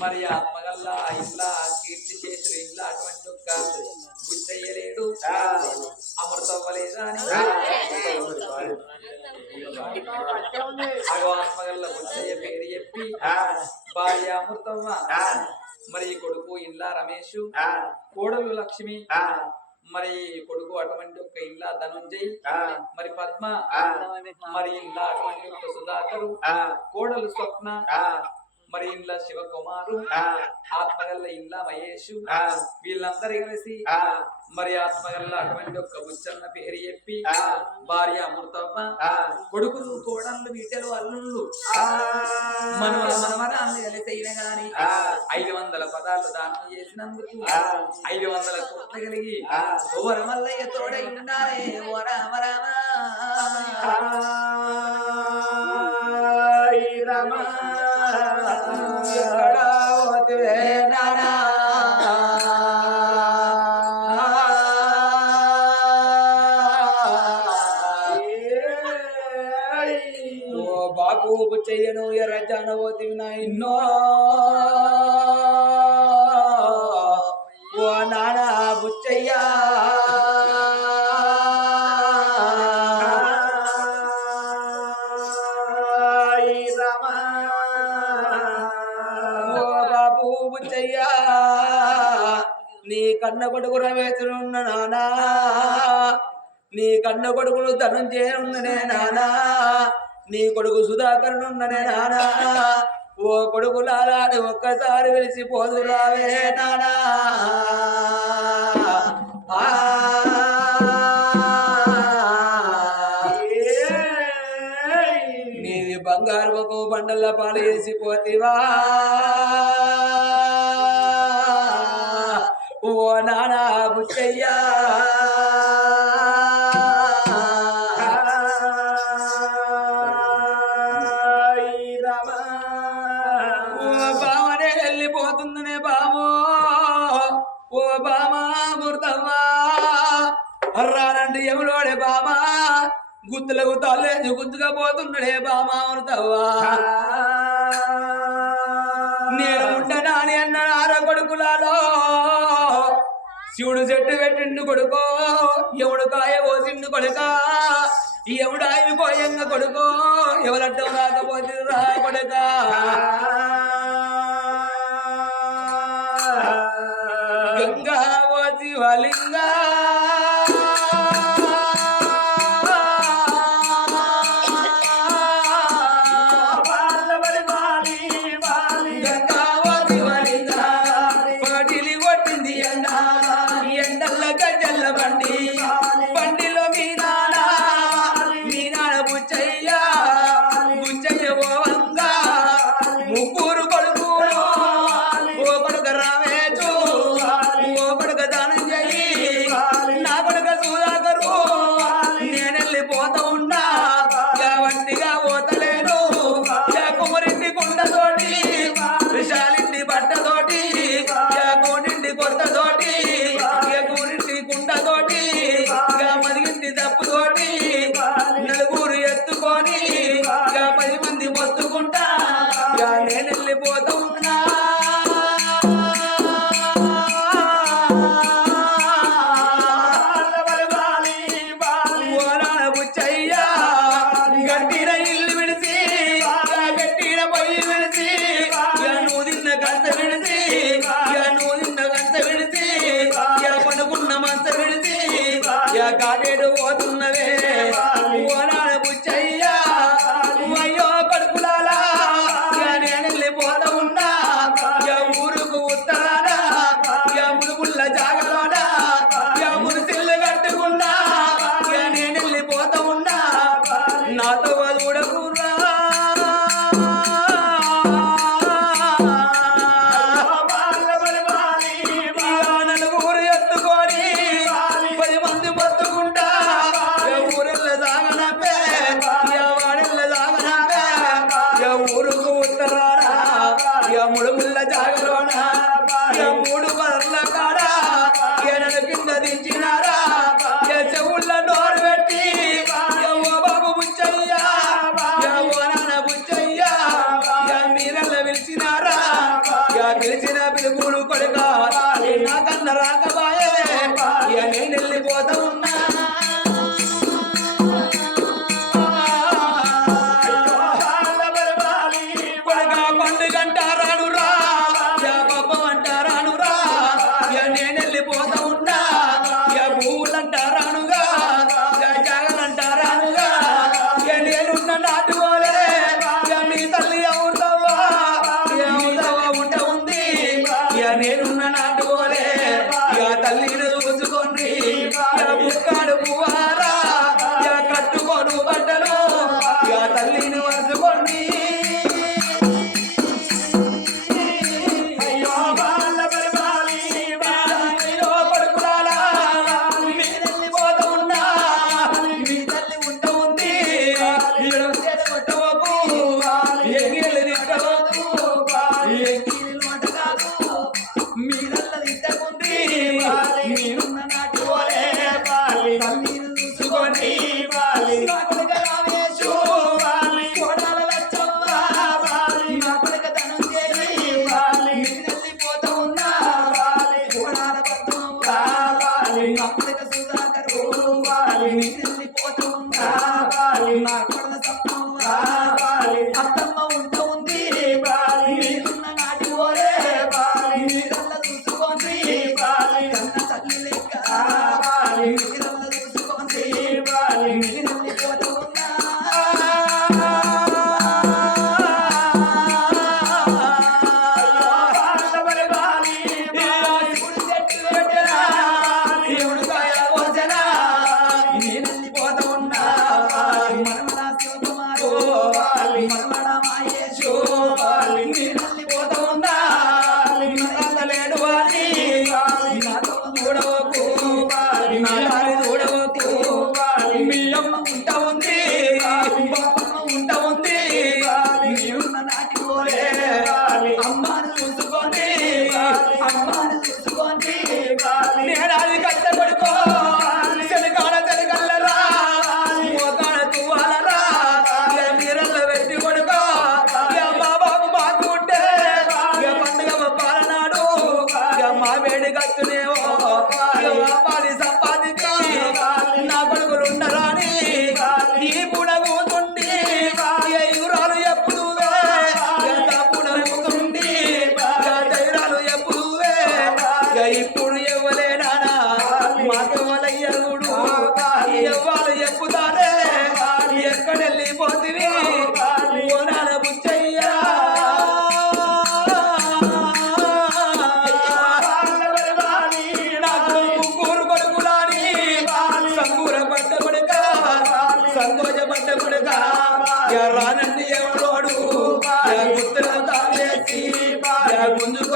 మరి ఆత్మగల్లా ఇల్లా కీర్తి చేతులు ఇల్లా అటువంటి ఒక్క బుచ్చయ్యలేడు. అమృతవ్వలేదా అని అగో ఆత్మగల్ల బుచ్చయ్య పేరు చెప్పి భార్య అమృతమ్మ మరి కొడుకు ఇల్లా రమేష్ కోడలు లక్ష్మి మరి కొడుకు అటువంటి ఒక ఇల్లా ధనుంజయ్ మరి పద్మ మరి ఇల్లా అటువంటి ఒక సుధాకరు కోడలు స్వప్న మరి ఇంట్లో శివకుమారు ఆత్మగల్ల ఇండ్ల మహేష్ వీళ్ళందరూ కలిసి మరి ఆత్మగల్ల అటువంటి ఒక బుచ్చన్న పేరు చెప్పి భార్య అమృతమ్మ కొడుకులు కోడళ్ళు బిడ్డలు అల్లుళ్ళు మనవల మనవరాళ్ళు కలిసి అయిన గాని ఐదు వందల పదాలు దానం చేసినందుకు ఐదు వందల కోట్ల కలిగి ఓ రమల్లయ్య తోడై ఉన్నారే ఓ రామ రామ. ఓ చెయ్యను బుచ్చయ్యను నాయన్నో ఓ నానా బుచ్చయ్యా. నీ కన్న కొడుకు రమేశుడున్న నానా. నీ కన్న కొడుకులు ధనం చేయనున్ననే నానా. నీ కొడుకు సుధాకరునున్ననే నానా. ఓ కొడుకు లాలాడు ఒక్కసారి వెలిసి పోదు రావే నానా. ఆ. నీది బంగారు ఒక బండల పాలు వేసిపోతివా ఓ నానా బుచ్చయ్యా ఓ బామా మృతమ్మా అర్రానండి ఎవలోడే బామా గుత్తులకు తల్లేసి గుంజుగా పోతున్నాడే బామా మృతవ్వా నేను ఉండనాని అన్న ఆర కొడుకులలో శివుడు చెట్టు పెట్టిండు కొడుకో ఎవడు కాయ పోసిండు కొడుక ఎవడు ఆయన పోయంగ కొడుకో ఎవరడ్డం రాకపోతే రా కొడుక. శివలింగా. నేను వెళ్ళిపోతా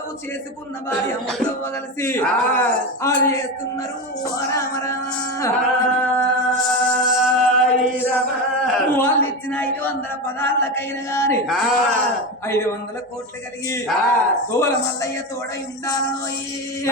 వివాహాలు చేసుకున్న భార్య అమృతవ్వ కలిసి చేస్తున్నారు. వాళ్ళు ఇచ్చిన ఐదు వందల పదార్లకైనా గాని ఐదు వందల కోట్లు కలిగి తోల మల్లయ్య తోడై ఉండాలనోయి.